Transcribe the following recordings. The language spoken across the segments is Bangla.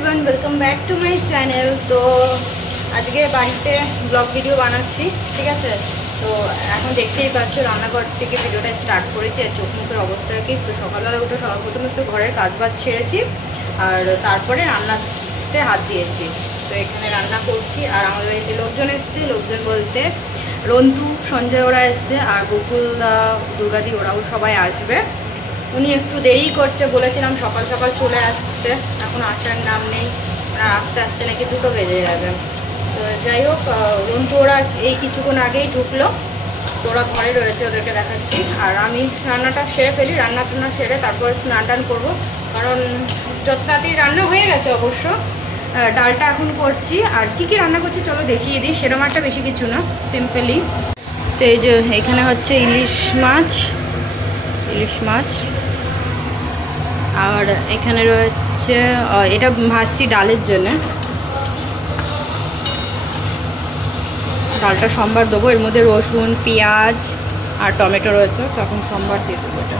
Everyone, welcome back to my channel. তো আজকে বাড়িতে ব্লগ ভিডিও বানাচ্ছি, ঠিক আছে। তো এখন দেখতেই পাচ্ছ রান্নাঘর থেকে ভিডিওটা স্টার্ট করেছি। আর চোখ মুখের অবস্থা কি, তো সকালবেলা উঠে সর্বপ্রথম একটু ঘরের কাজবাজ সেরেছি আর তারপরে রান্নাতে হাত দিয়েছি। তো এখানে রান্না করছি আর আমাদের বাড়িতে লোকজন এসছে। লোকজন বলতে রন্তু, সঞ্জয় ওরা এসছে আর গোকুলদা, দুর্গাদি ওরাও সবাই আসবে। উনি একটু দেরি করছে, বলেছিলাম সকাল সকাল চলে আসতে, এখন আসার নাম নেই। আস্তে আস্তে নাকি 2টো বেজে যাবে। তো যাই হোক, রন্তু ওরা এই কিছুক্ষণ আগেই ঢুকলো, তো ওরা ঘরে রয়েছে, ওদেরকে দেখাচ্ছি। আর আমি রান্নাটা সেরে ফেলি, রান্না টান্না সেরে তারপর স্নান টান করবো, কারণ যত তাড়াতাড়ি রান্না হয়ে গেছে অবশ্য। ডালটা এখন করছি আর কি কি রান্না করছি চলো দেখিয়ে দিই। সেরকম একটা বেশি কিছু না, সিম্পলি। তো এই যে এখানে হচ্ছে ইলিশ মাছ আর এখানে রয়েছে এটা ভাজছি ডালের জন্য। ডালটা সম্বার দেবো, এর মধ্যে রসুন, পেঁয়াজ আর টমেটো রয়েছে, তখন সম্বার দিয়ে দেবো এটা।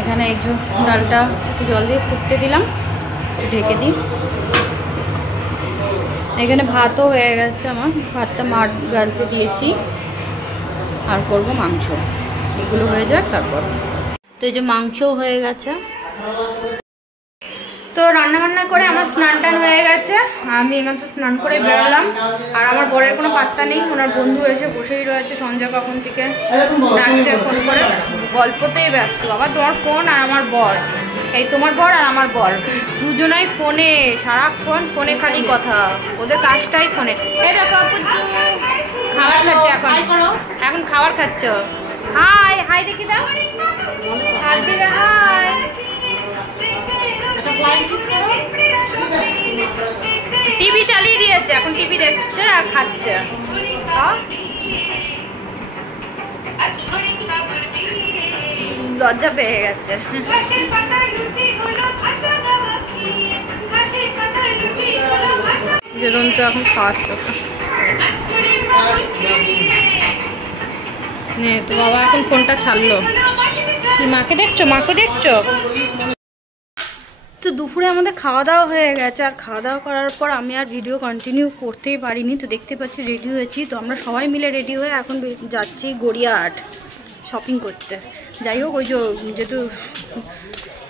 এখানে এই যে ডালটা একটু জল দিয়ে ফুটতে দিলাম, ঢেকে দিই। এখানে ভাতও হয়ে গেছে আমার, ভাতটা মার গালতে দিয়েছি আর করব মাংস। এগুলো হয়ে যাক তারপর। তো এই যে মাংসও হয়ে গেছে। তো রান্না করে আমার স্নান টান হয়ে গেছে, আমি এমাত্র স্নান করে বেরোলাম। আর আমার বরের কোনো পাত্তা নেই, ওনার বন্ধু এসে বসেই রয়েছে সঞ্জয় কখন থেকে ডাকছে ফোন করে, গল্পতেই ব্যস্ত। বাবা তোমার ফোন আর আমার বর, এই তোমার বর আর আমার বর দুজনাই ফোনে, সারাক্ষণ ফোনে খালি কথা, ওদের কাজটাই ফোনে। এই দেখো খাবার খাচ্ছে, এখন খাবার খাচ্ছ। হাই হাই দেখি দাও, হাত দিবে হাই। টিভি চালিয়ে দিয়েছে, এখন টিভি দেখছে আর খাচ্ছে। লজ্জা পেয়ে গেছে। যেরকম তো এখন খাওয়াচ্ছে নে, তো বাবা এখন ফোনটা ছাড়লো। কি মাকে দেখছো? তো দুপুরে আমাদের খাওয়া দাওয়া হয়ে গেছে, আর খাওয়া দাওয়া করার পর আমি আর ভিডিও কন্টিনিউ করতেই পারিনি। তো দেখতে পাচ্ছি রেডি হয়েছি, তো আমরা সবাই মিলে রেডি হয়ে এখন যাচ্ছি গড়িয়াহাট শপিং করতে। যাই হোক, ওই যেহেতু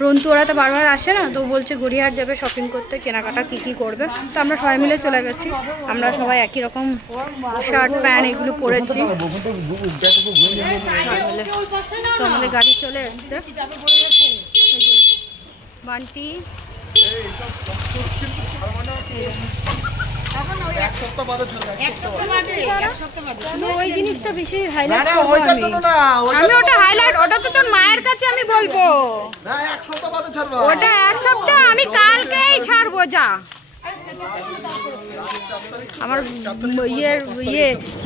রন্তু ওরা তো বারবার আসে না, তো বলছে গড়িয়াহাট যাবে শপিং করতে, কেনাকাটা কী করবে। তো আমরা সবাই মিলে চলে গেছি। আমরা সবাই একই রকম শার্ট প্যান্ট এগুলো পরেছি। তো আমাদের গাড়ি চলে এসছে, বান্টি ওই জিনিসটা বেশি হাইলাইট করবো আমি ওটা হাইলাইট, ওটা তো তোর মায়ের কাছে আমি বলবো, ওটা 1 সপ্তাহ, আমি কালকেই ছাড়বো। যা আমার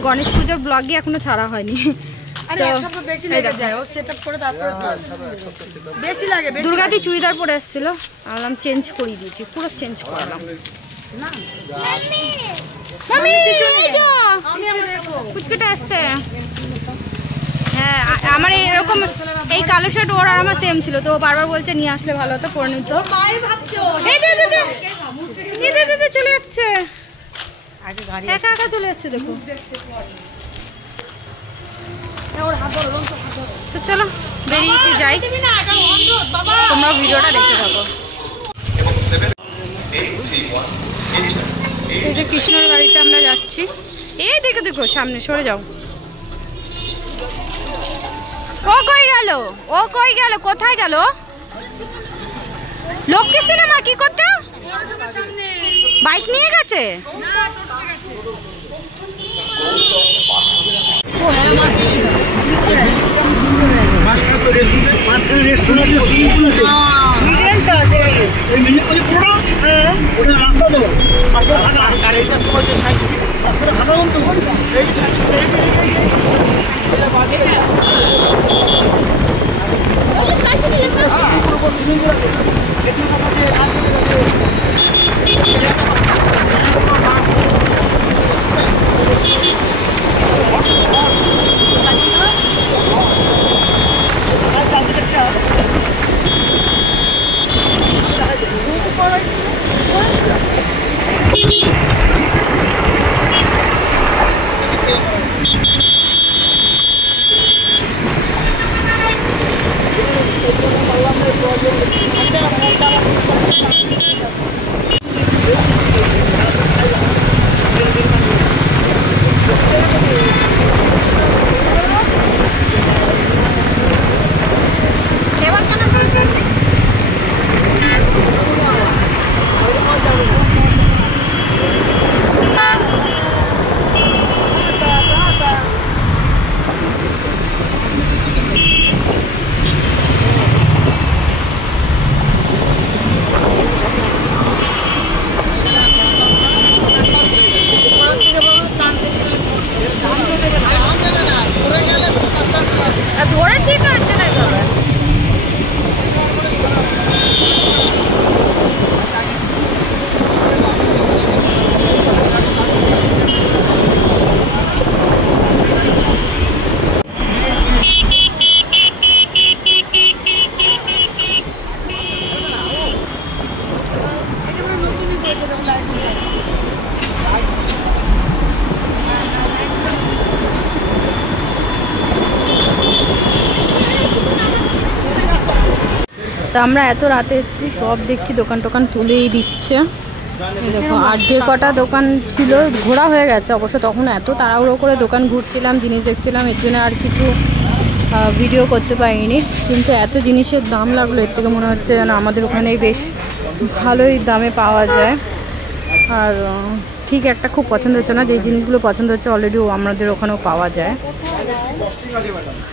গণেশ পুজোর ব্লগে এখনো ছাড়া হয়নি। দুর্গাদি চুড়িদার পরে এসেছিল, আমি চেঞ্জ করিয়ে দিয়েছি, পুরো চেঞ্জ করালাম। কুচকুটা আসছে। হ্যাঁ, আমার এরকম এই কালো শার্ট ওর আর আমার সেম ছিল, তো বারবার বলছে নিয়ে আসলে ভালো হতো, পরে নিত। চলে যাচ্ছে একা চলে যাচ্ছে, দেখো। তো চলো বেরিয়ে যাই, তোমরা ভিডিওটা দেখতে থাকো। এই যে কৃষ্ণর গাড়িতে আমরা যাচ্ছি, এই দেখো সামনে, সরে যাও। ও কই গেল কোথায় গেল? লক্ষ্মী সিনেমা কি করতে? বাইক নিয়ে গেছে। তা আমরা এত রাতে এসেছি, সব দেখছি দোকান টোকান তুলেই দিচ্ছে। দেখো আর যে কটা দোকান ছিল ঘোরা হয়ে গেছে অবশ্য, তখন এত তাড়াহুড়ো করে দোকান ঘুরছিলাম, জিনিস দেখছিলাম, এর জন্য আর কিছু ভিডিও করতে পারিনি। কিন্তু এত জিনিসের দাম লাগলো, এর থেকে মনে হচ্ছে যেন আমাদের ওখানেই বেশ ভালোই দামে পাওয়া যায়। আর ঠিক একটা খুব পছন্দ হচ্ছে না, যেই জিনিসগুলো পছন্দ হচ্ছে অলরেডি আমাদের ওখানেও পাওয়া যায়।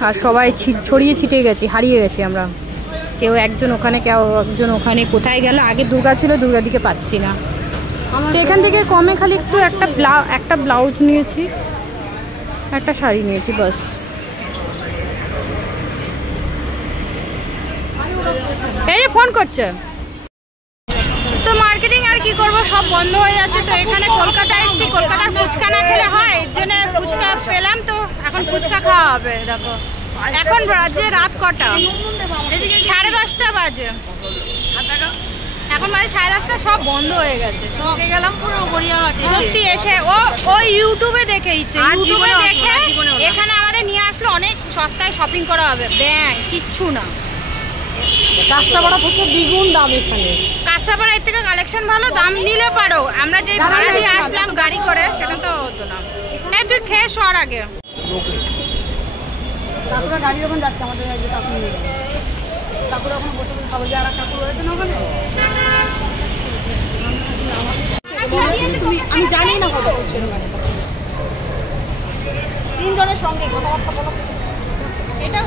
আর সবাই ছড়িয়ে ছিটিয়ে গেছি, হারিয়ে গেছি আমরা, কেউ একজন ওখানে কেউ একজন ওখানে, কোথায় গেল। আগে দুর্গা ছিল, দুর্গা দিকে পাচ্ছি না। তো এখান থেকে কমে খালি একটু একটা ব্লাউজ নিয়েছি, একটা শাড়ি নিয়েছি, বাস। এই যে ফোন করছে তো মার্কেটিং আর কি করব, সব বন্ধ হয়ে যাচ্ছে। তো এখানে কলকাতায় এসেছি, কলকাতার ফুচকা না খেলে হয়, এর জন্য ফুচকা পেলাম, তো এখন ফুচকা খাওয়া হবে। দেখো এখন বাজে রাত কটা, 10:30 বাজে, এখন বাজে 10:30, সব বন্ধ হয়ে গেছে। সব গেলাম পুরো গড়িয়াহাটে, সত্যি এসে ও ইউটিউবে দেখেইছে, ইউটিউবে দেখে এখানে আমাদের নিয়ে আসলো, অনেক সস্তায় শপিং করা হবে। ব্যাং কিচ্ছু না, কাঁচরাপাড়া থেকে দ্বিগুণ দাম। এখানে কাঁচরাপাড়া এর থেকে কালেকশন ভালো, দাম নিলে পারো। আমরা যে ভাড়া দিয়ে আসলাম গাড়ি করে, সেটা তো হতো না। এই তুই খেয়ে সর আগে। কাকুরা গাড়ি যখন যাচ্ছে আমাদের কাকু নিয়ে যাবে, কাকুরা ওখানে বসে বসে খাবার, যে আর কাকু রয়েছে না ওখানে, আমি জানি না কত করছে তিনজনের সঙ্গে কথাবার্তা বলো। এটা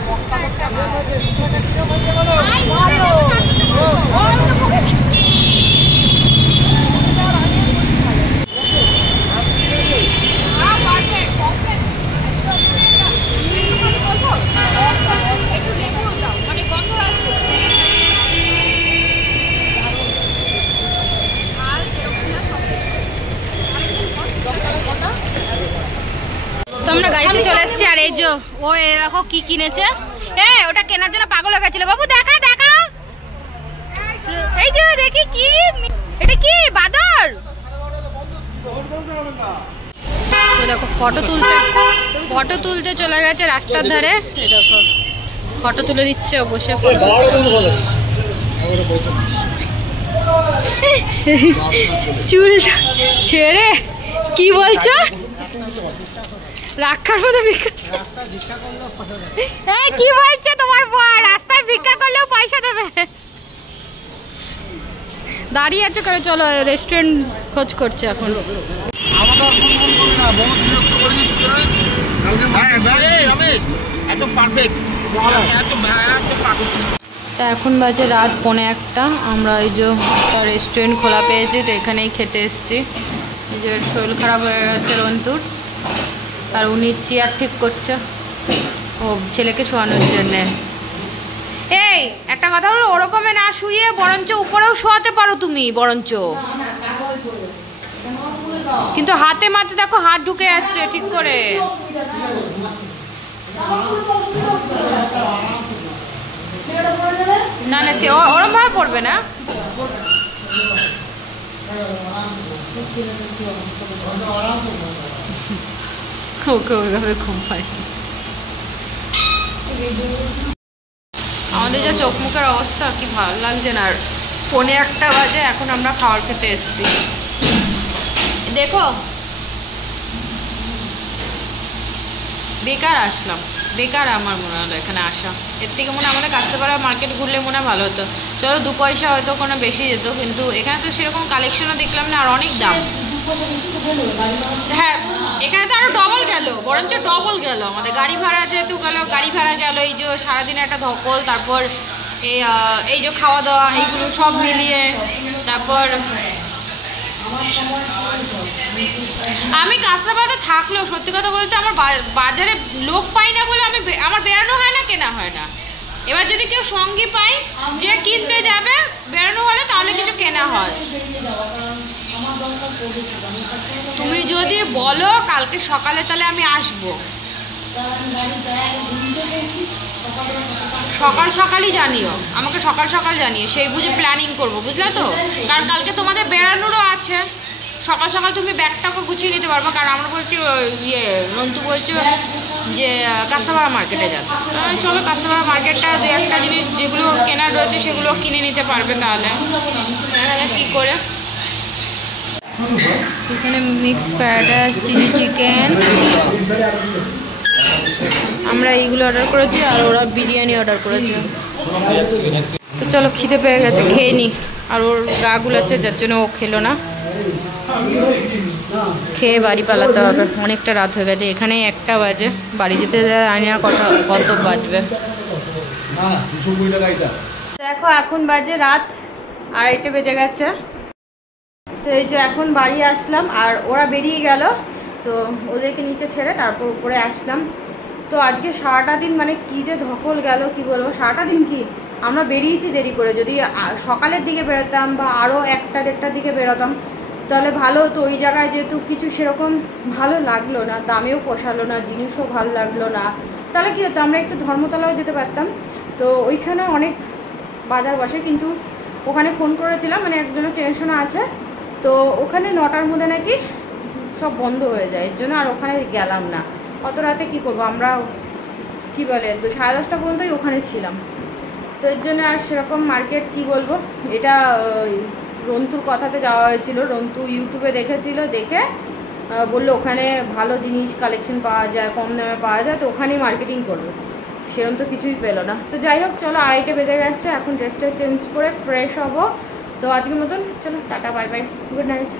তো আমরা গাড়িতে চলে এসেছি। আর এই যে ও দেখো কি কিনেছে, ওটা কেনার জন্য পাগল হয়ে গেছিল। বাবু দেখা দেখা, এই যে দেখি কি, এটা কি বাদর। দেখো ফটো তুলতে চলে গেছে রাস্তার ধারে। এই দেখো ফটো তুলে দিচ্ছে বসে, চুল ছেড়ে। কি বলছো? রাখার মতো কি বলছে তোমার বর? রাস্তায় ভিক্ষা করলেও পয়সা দেবে? দাঁড়িয়ে আছে করে, চলো রেস্টুরেন্ট খোঁজ করছে এখন। তা এখন বাজে রাত 1:45। আমরা এই যে একটা রেস্টুরেন্ট খোলা পেয়েছি, তো এখানেই খেতে এসেছি। এই যে শরীর খারাপ হয়ে গেছে রন্তুর, আর উনি চেয়ার ঠিক করছে ও ছেলেকে শোয়ানোর জন্যে। এই একটা কথা হলো, ওরকমে না শুয়ে বরঞ্চ উপরেও শোয়াতে পারো তুমি, বরঞ্চ কিন্তু হাতে মাতে দেখো হাত ঢুকে যাচ্ছে ঠিক করে। না না ওরম ভাবে পড়বে না। ওকে ওইভাবে ঘুম পায়। আমাদের যা চোখ মুখের অবস্থা, কি ভালো লাগছে না। আর 1:45 বাজে, এখন আমরা খাবার খেতে এসেছি। দেখো বেকার আসলাম, বেকার আমার মনে হলো এখানে আসা। এর থেকে মনে হয় আমাদের কাছাপাড়া মার্কেট ঘুরলে মনে হয় ভালো হতো। চলো 2 পয়সা হয়তো কোনো বেশি যেত, কিন্তু এখানে তো সেরকম কালেকশনও দেখলাম না, আর অনেক দাম। হ্যাঁ এখানে তো আরো ডবল গেল, বরঞ্চ ডবল গেল আমাদের গাড়ি ভাড়া, যেহেতু গেল গাড়ি ভাড়া গেল, এই যে সারাদিনে একটা ধকল, তারপর এই যে খাওয়া দাওয়া, এইগুলো সব মিলিয়ে। তারপর আমি কাছাপাড়াতে থাকলেও সত্যি কথা বলতে আমার বাজারে লোক পাই না বলে আমার বেরানো হয় না, কেনা হয় না। এবার যদি কেউ সঙ্গী পাই যে কিনতে যাবে বেরানো হলে, তাহলে কিছু কেনা হয়। তুমি যদি বলো কালকে সকালে, তাহলে আমি আসবো। সকাল সকালই জানিও আমাকে, সকাল সকাল জানিয়ে সেই বুঝে প্ল্যানিং করবো, বুঝলে তো? কারণ কালকে তোমাদের বেড়ানোরও আছে। সকাল সকাল তুমি ব্যাগটাকে গুছিয়ে নিতে পারবো, কারণ আমরা বলছি রন্তু বলছে যে কাছাপাড়া মার্কেটে যাবে। চলো কাছাপাড়া মার্কেটটা 2-1টা জিনিস যেগুলো কেনার রয়েছে সেগুলো কিনে নিতে পারবে। তাহলে দেখা যাক কী করে। এখানে mix fried rice, chilli chicken, আমরা এইগুলো অর্ডার করেছি, আর ওরা বিরিয়ানি অর্ডার করেছে। তো চলো খিদে পেয়ে গেছে, খেয়ে নি। আর ওর গা গুলাচ্ছে, যার জন্য ও খেলো না। খেয়ে বাড়ি পালাতে হবে, অনেকটা রাত হয়ে গেছে। এখানে 1টা বাজে, বাড়ি যেতে আনিয়া কত বাজবে। দেখো এখন বাজে রাত 2:30 বেজে গেছে। তো এই যে এখন বাড়ি আসলাম, আর ওরা বেরিয়ে গেল, তো ওদেরকে নিচে ছেড়ে তারপর উপরে আসলাম। তো আজকে সারাটা দিন মানে কি যে ধকল গেল, কি বলবো। সারাটা দিন কি আমরা বেরিয়েছি দেরি করে, যদি সকালের দিকে বেরোতাম বা আরও 1টা-1:30টার দিকে বেরোতাম তাহলে ভালো হতো। ওই জায়গায় যেহেতু কিছু সেরকম ভালো লাগলো না, দামেও পোষালো না, জিনিসও ভালো লাগলো না, তাহলে কী হতো, আমরা একটু ধর্মতলাও যেতে পারতাম। তো ওইখানে অনেক বাজার বসে, কিন্তু ওখানে ফোন করেছিলাম, মানে একজনের চেনাশোনা আছে, তো ওখানে 9টার মধ্যে নাকি সব বন্ধ হয়ে যায়, এর জন্য আর ওখানে গেলাম না। অত রাতে কী করবো, আমরা কী বলে 10:30 পর্যন্তই ওখানে ছিলাম। তো এর জন্য আর সেরকম মার্কেট কি বলবো, এটা রন্তুর কথাতে যাওয়া হয়েছিল। রন্তু ইউটিউবে দেখেছিল, দেখে বললো ওখানে ভালো জিনিস কালেকশন পাওয়া যায়, কম দামে পাওয়া যায়, তো ওখানেই মার্কেটিং করবে। সেরকম তো কিছুই পেলো না। তো যাই হোক চলো, 2:30 বেজে গেছে, এখন ড্রেসটা চেঞ্জ করে ফ্রেশ হবো। তো আজকের মতন চলো, tata, bye bye, good night.